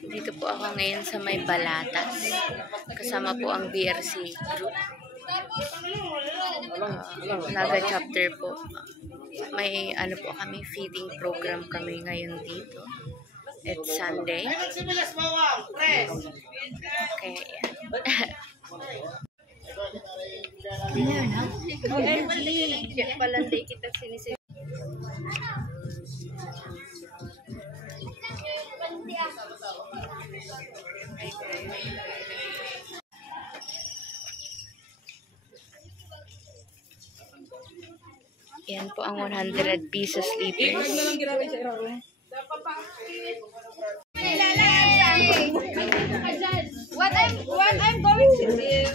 Dito po ako ngayon sa may Balatas. Kasama po ang BRC group. Naga chapter po. May ano po kami, feeding program kami ngayon dito. It's Sunday. Okay, yan. Palanday kita sinisip. Yan po ang 100 pieces sleepers. What I'm going to do.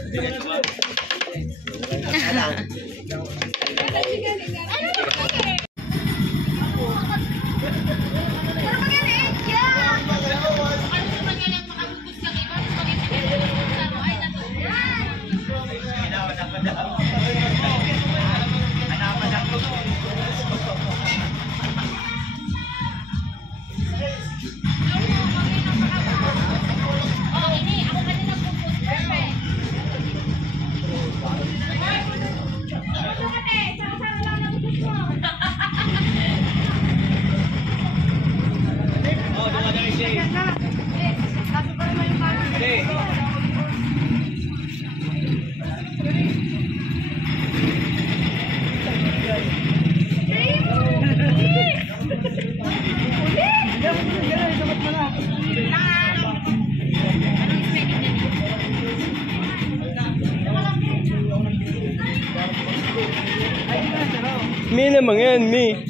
Me naman yan, me.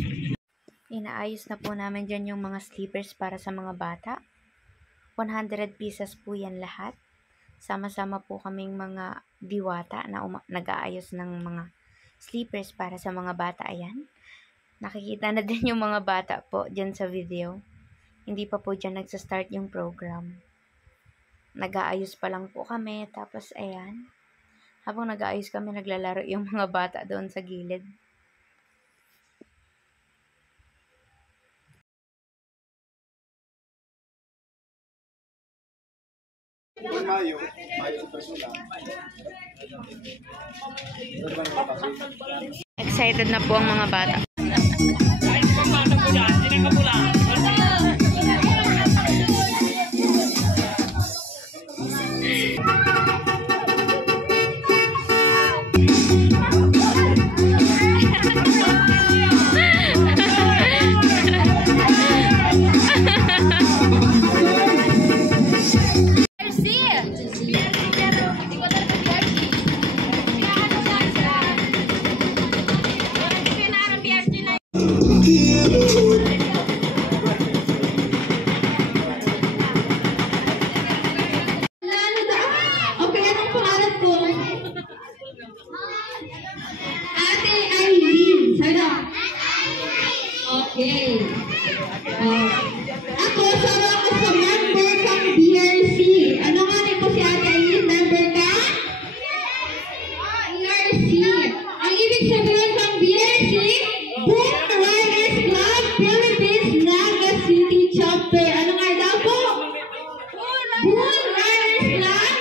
Inaayos na po namin dyan yung mga sleepers para sa mga bata. 100 pieces po yan lahat. Sama-sama po kaming mga diwata na nag-aayos ng mga sleepers para sa mga bata. Ayan. Nakikita na din yung mga bata po dyan sa video. Hindi pa po dyan nagsa-start yung program. Nag-aayos pa lang po kami. Tapos ayan. Habang nag-aayos kami, naglalaro yung mga bata doon sa gilid. Excited na po ang mga bata. Okay. Ako, sama ako sa member kang BRC. Ano nga rin po si Ate Aileen? Member ka? BRC. Ang ibig sabihin kang BRC, Boon Riders Club Philippines Naga City Chapter. Ano nga daw po? Boon Riders Club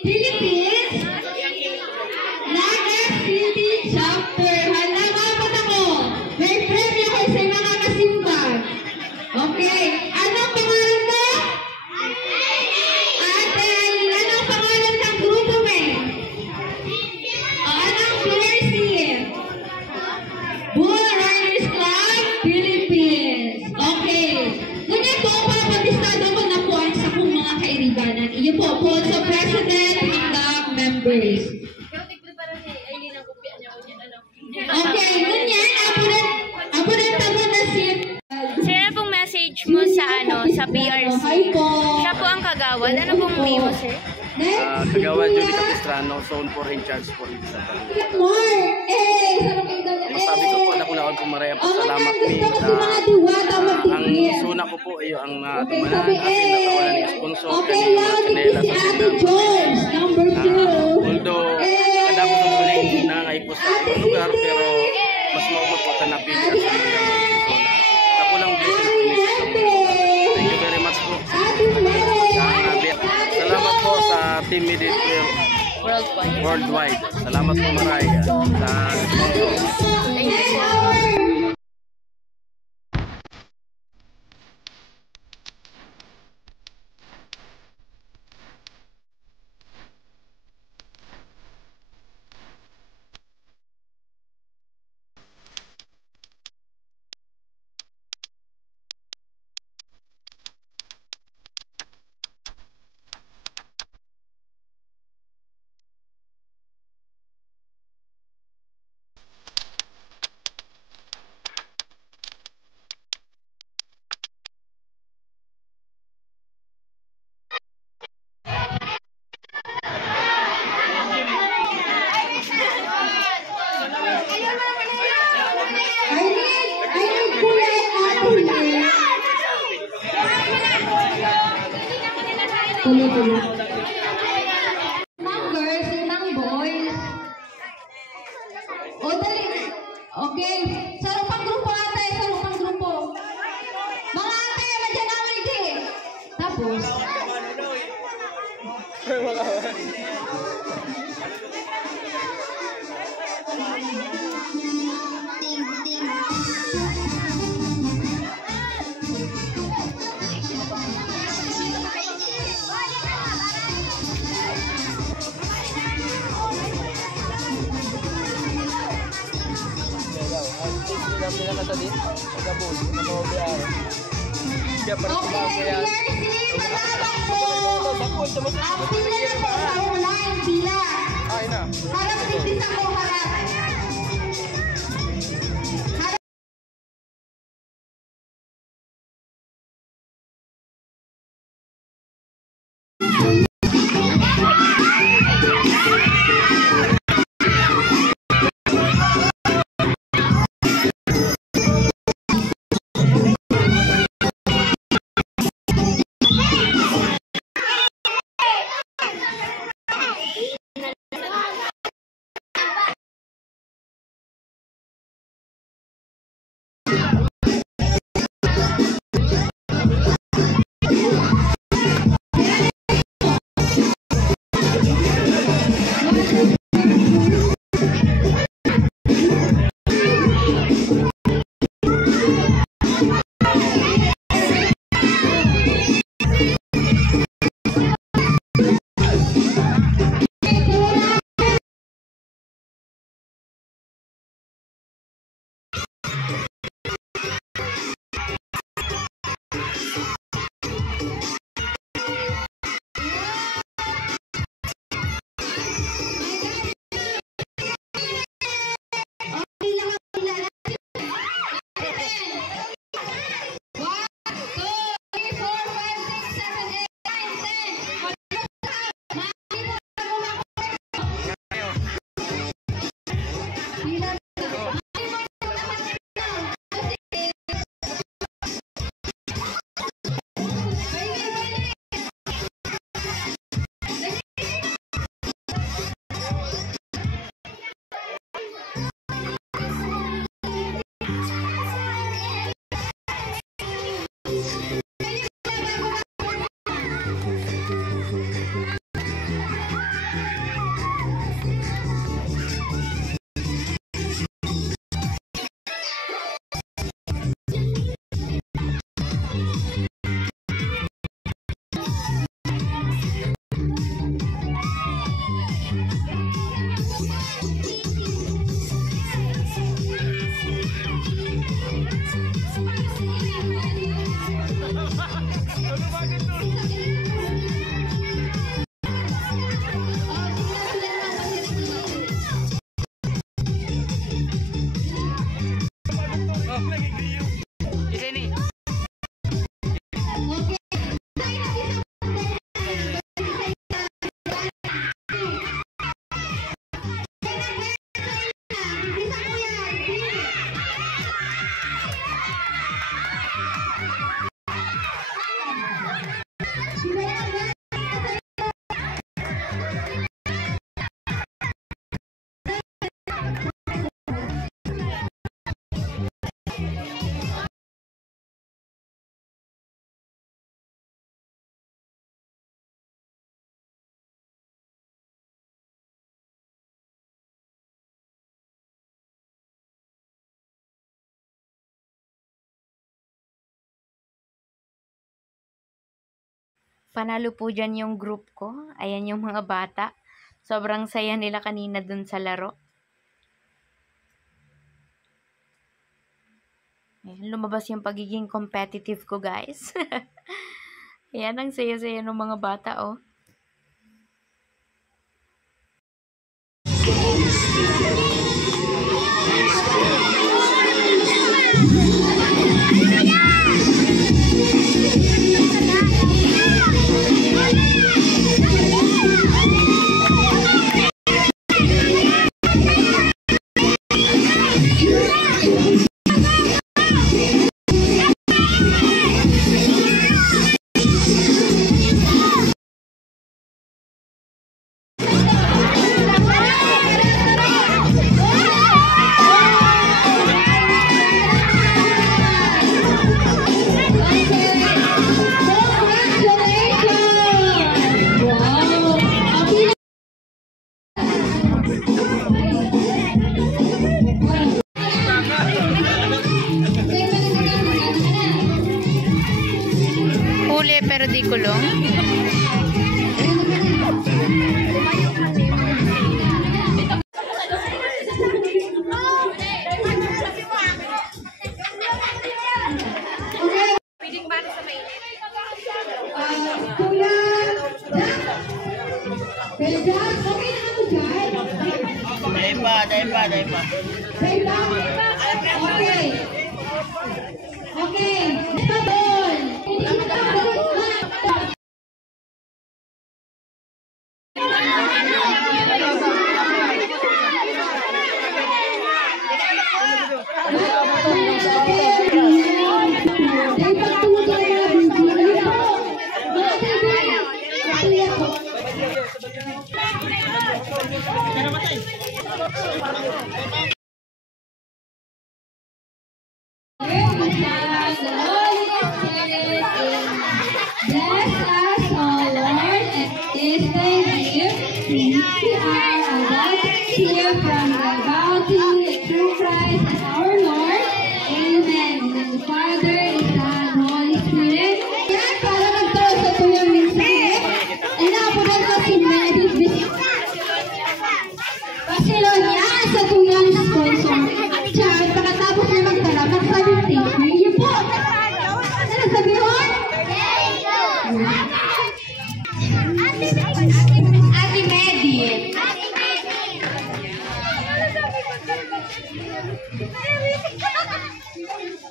Philippines Naga City Chapter. Hala nga po ako. May premyo kayo sa mga kasimba. Okay. Anong pangalan mo? Ate, anong pangalan ng grupo mo? Anong PRC? Bull Riders Club Philippines. Okay. Ganyan po, papabistado ko na po ang sa kong mga kairiganan. Iyo po po sa President hanggang members. Okay, ganyan. Ako rin tabo na si... Sino pong message mo sa sa BRC? Siya po ang kagawad. Ano pong name mo, sir? Kagawad Julie Capistrano, Zone 4 in charge po rin sa masabi ko po na kunaon po maraya po salamat ni ang suna ko po ay ang tumanan akin natawanan ng sponsor kami mga kanela sa although kada ko sa tuling na ngay po sa ibang lugar pero mas maumot po tanapin sa mga ako lang blessing po Ultimate Worldwide. Worldwide. Salamat po maray sa sponsor. And our I need Kuya and Ate. Tuloy. Mang girls, mang boys. O dali. Okay. Sarong pang grupo ate, sarong pang grupo. Mga ate, nandiyan ang ready. Tapos. Okay, PRC, malabak po. Ang pila na po sa ulan, pila. Harap hindi sa ko, harap. Panalo po dyan yung group ko. Ayan yung mga bata. Sobrang saya nila kanina dun sa laro. Ayan, lumabas yung pagiging competitive ko, guys. Ayan, ang saya-saya ng mga bata, oh. Huli pero di kulong.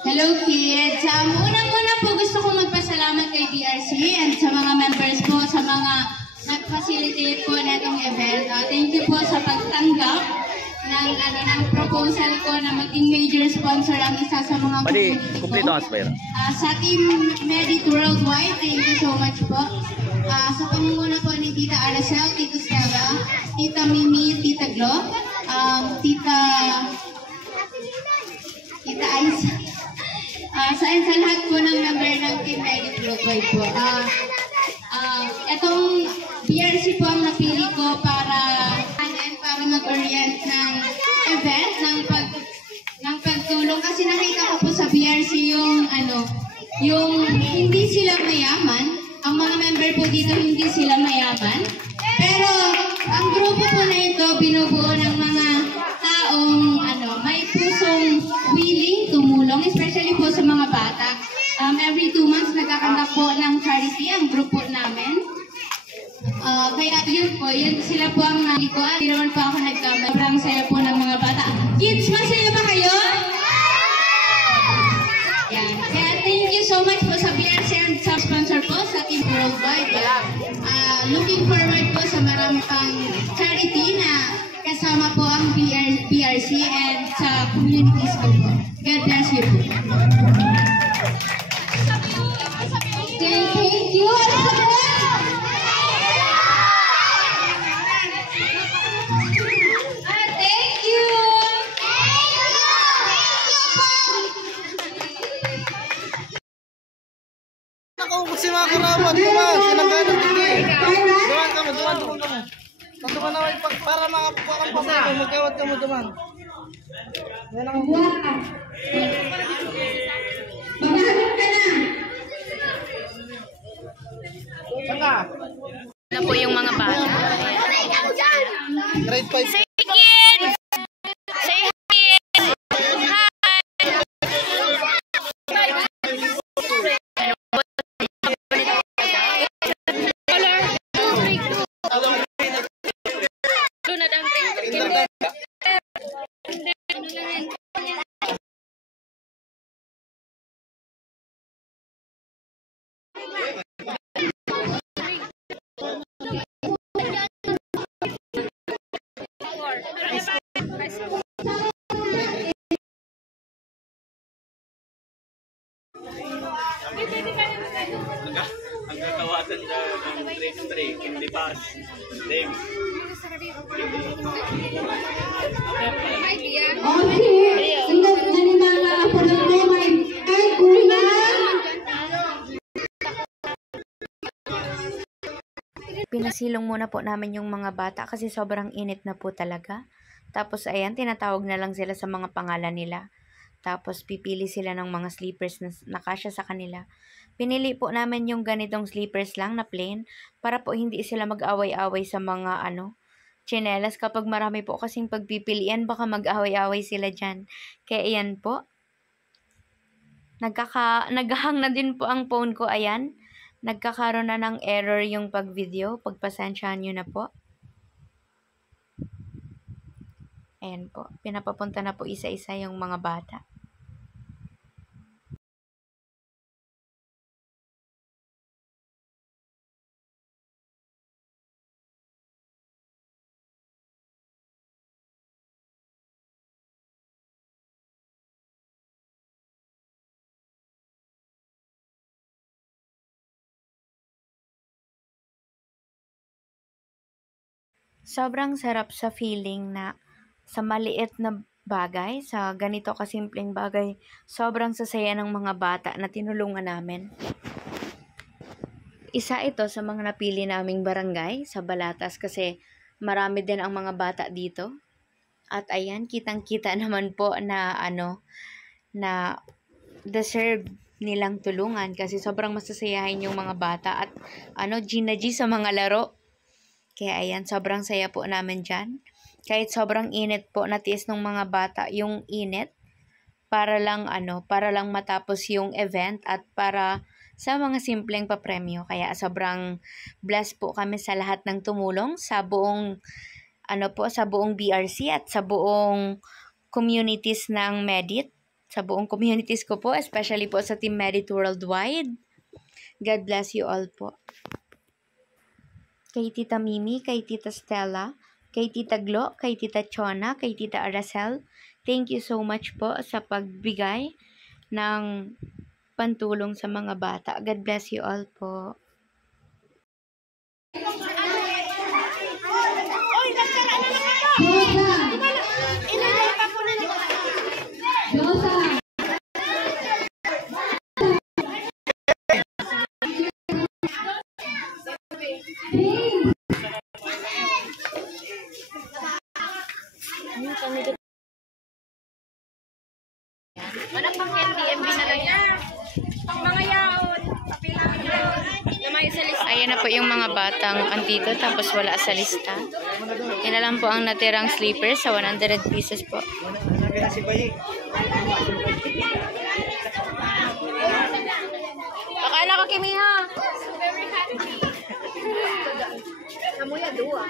Hello kids! Unang-una po gusto kong magpasalamat kay DRC and sa mga members po, sa mga nag-facilitate po na itong event. Thank you po sa pagtanggap ng proposal ko na maging major sponsor ang isa sa mga complete ang aspire. sa Team Merit Worldwide, thank you so much po. Sa pamumuno po ni Tita Aracel, Tito Stella, Tita Mimi, Tita Glo, Tita Aiza. Sa lahat po ng member ng Team Merit Worldwide po. Itong BRC po ang napili ko para mag-orient ng event, ng pagtulong. Kasi nakita ko po sa BRC yung hindi sila mayaman. Ang mga member po dito hindi sila mayaman. Pero ang grupo po na ito binubuo ng mga taong may pusong willing tumulong, especially po sa mga bata. Every 2 months nagkakandak po ng charity ang grupo namin. Kaya yun sila po ang nalikuan. Hindi naman po ako nagkamali. Sobrang saya po ng mga bata. Kids, masaya ba kayo? Yan. Kaya thank you so much po sa BRC and sa sponsor po sa Team Worldwide. Looking forward po sa marami pang charity na kasama po ang BRC and sa communities ko po. God bless you po. Okay, thank you. Si mga karawan, duman, sinangganan tinggi. Duman ka mo. Duman naman para mga parang pasay ko, magkawat ka mo duman. Yan ang Maghahanap ka na. Ang katawasan ng grade 3, hindi pass. James. Okay, ingat na ni mga apo ng may ay kuya. Pinasilong muna po namin yung mga bata kasi sobrang init na po talaga. Tapos ayan, tinatawag na lang sila sa mga pangalan nila. Tapos pipili sila ng mga sleepers na nakasya sa kanila. Pinili po namin yung ganitong sleepers lang na plain para po hindi sila mag-away-away sa mga tsinelas. Kapag marami po kasing pagpipilian, baka mag-away-away sila dyan. Kaya ayan po. Naghahang na din po ang phone ko, ayan. Nagkakaroon na ng error yung pag-video. Pagpasensyahan nyo na po. Ayan po. Pinapapunta na po isa-isa yung mga bata. Sobrang sarap sa feeling na sa maliit na bagay, sa ganito kasimpleng bagay, sobrang sasaya ng mga bata na tinulungan namin. Isa ito sa mga napili naming barangay sa Balatas kasi marami din ang mga bata dito. At ayan, kitang-kita naman po na na deserve nilang tulungan kasi sobrang masasayahin yung mga bata at G sa mga laro. Kaya ayan, sobrang saya po namin dyan. Kahit sobrang init po, natiis ng mga bata yung init para lang matapos yung event at para sa mga simpleng papremyo. Kaya sobrang blessed po kami sa lahat ng tumulong sa buong sa buong BRC at sa buong communities ng Medit. Sa buong communities ko po, especially po sa Team Medit Worldwide. God bless you all po. Kay Tita Mimi, kay Tita Stella, kay Tita Glo, kay Tita Chona, kay Tita Aracel, thank you so much po sa pagbigay ng pantulong sa mga bata. God bless you all po. Ayan na po yung mga batang andito tapos wala sa lista. Yan na lang po ang natirang sleepers sa 100 pieces po. Akala ko Kimiha. Kamuya dua.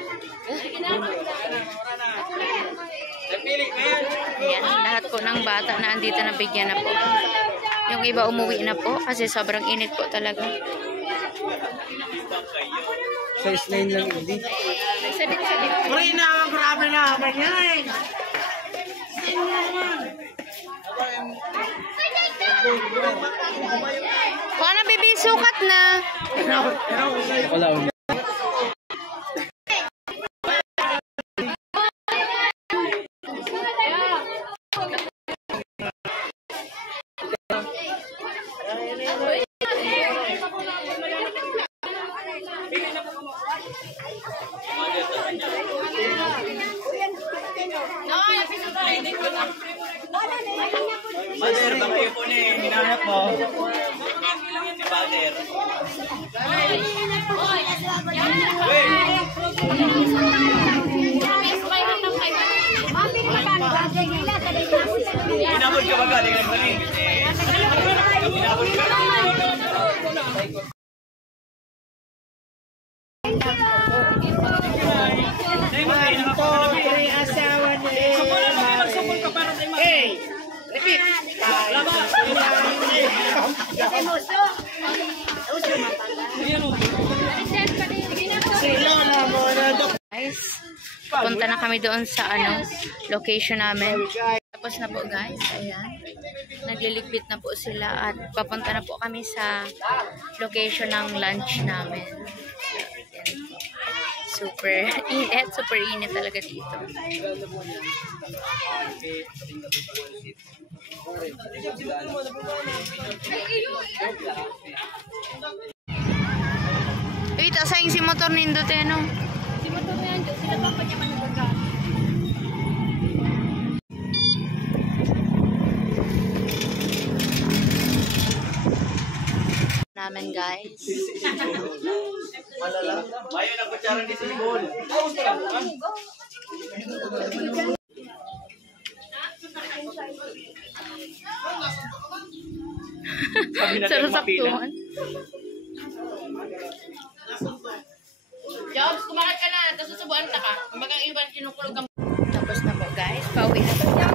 Ayan, lahat po ng bata na andito na bigyan na po. Yung iba umuwi na po kasi sobrang init po talaga. Size 9 lang hindi. Pre na, grabe na. Ganyan. Kung na bibi, sukat na. Wala. Mother, baka yun po na eh. Hinahanap mo. Si Father. Hinabot ka ba ka? Tingnan mo rin. Hinabot ka. Guys, punta na kami doon sa location namin. Tapos na po guys, ayan. nagliligpit na po sila at papunta na po kami sa location ng lunch namin. Super init talaga dito. Wait, asayang si motor nindot eh, no? Si motor na yan, sila pa pa niya manubaga. Namin guys. Malala. Mayo na kutsara ni Sibol. Sarap-saktuhan. Jobs, kumakat ka na. Tapos susubuan ka. Kumagang iban kinukulog ka. Tapos na po guys. Pauwi na po.